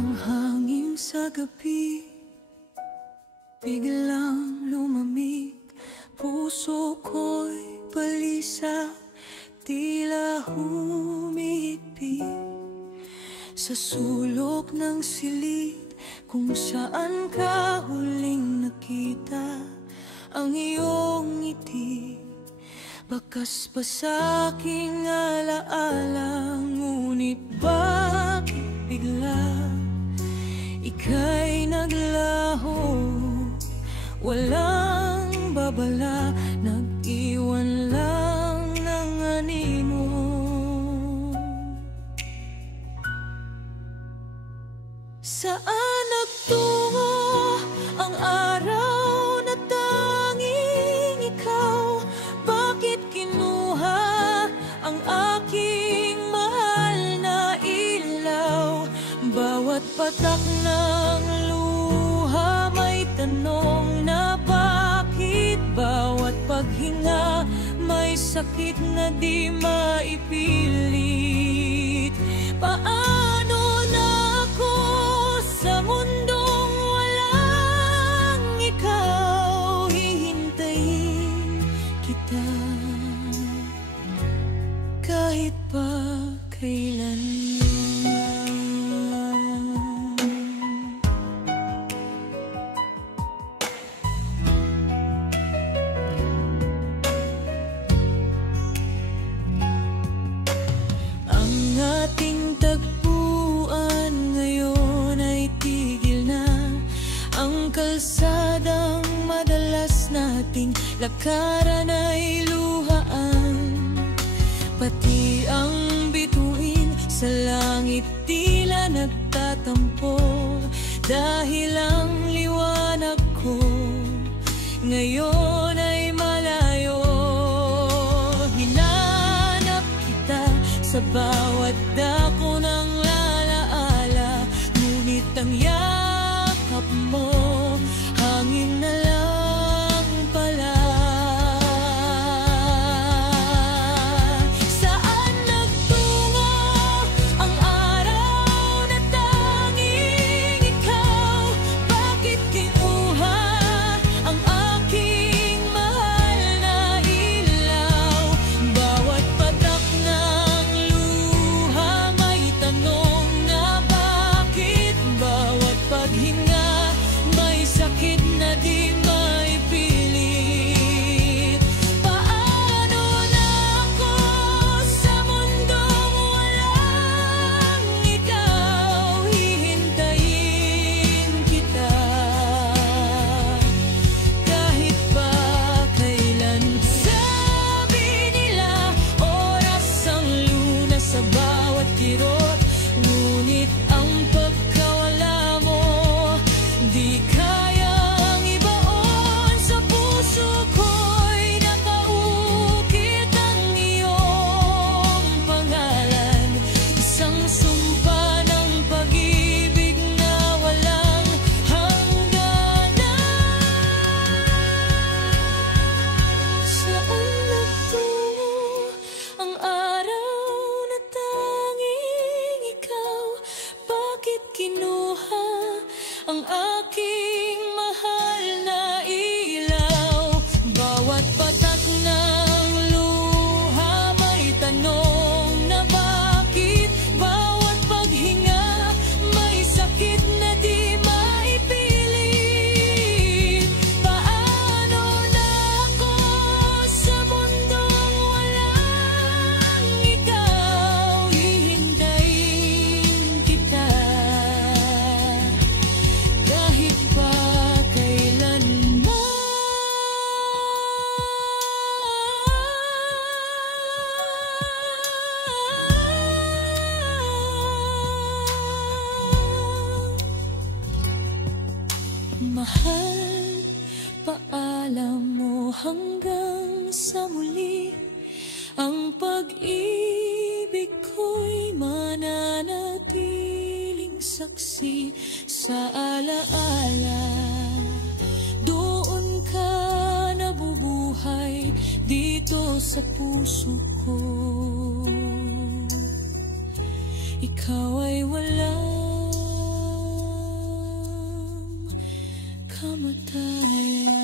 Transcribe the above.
Ang hangin sa gabi biglang lumamig, puso ko'y balisa, tila humihigpit sa sulok ng silid kung saan ka huling nakita ang iyong ngiti. Bakas pa sa aking alaala, ngunit bakit bigla ika'y naglaho? Walang babala, nag-iwan lang ng anino. Saan nagtungo ang araw na tanging ikaw? Bakit kinuha ang aking mahal na ilaw? Bawat patak ng luha may tanong na bakit? Bawat paghinga may sakit na di maipilit. Paano na ako sa mundong walang ikaw? Hihintayin kita kahit pa kailan. Ating tagpuan ngayon ay tigil na. Ang kalsadang madalas nating lakaran ay luhaan, pati ang bituin sa langit tila nagtatampo. Dahil ang liwanag ko ngayon ay malayo. Hinanap kita sa bawat dako ng lalaala, ngunit ang yakap mo hangin na lang pala. Saan nagtungo ang araw na tanging ikaw? Bakit kinuha ang aking mahal na ilaw? Bawat patak ng luha may tanong na bakit? Bawat paghinga may sakit na di maipilit. Paano na ako sa mundong walang ikaw? Hihintayin kita kahit pa kailan. Sabi nila oras ang lunas sa bawat kirot, ngunit ang pagkawala mo di kayang ibaon. Sa puso ko'y nakaukit ang iyong pangalan, isang sumpa ng pag-ibig na walang hangganan. Saan nagtungo ang araw na tanging ikaw? Bakit kinuha ang aking mahal na ilaw? Bawat patak ng luha may tanong na bakit? Bawat paghinga may sakit na di maipilit. Paano na ako sa mundong walang ikaw? Hihintayin kita kahit pa kailanman. Mahal, paalam mo hanggang sa muli. Ang pag-ibig ko'y mananatiling saksi sa alaala. Doon ka nabubuhay dito sa puso ko. Ikaw ay wala kamatayan.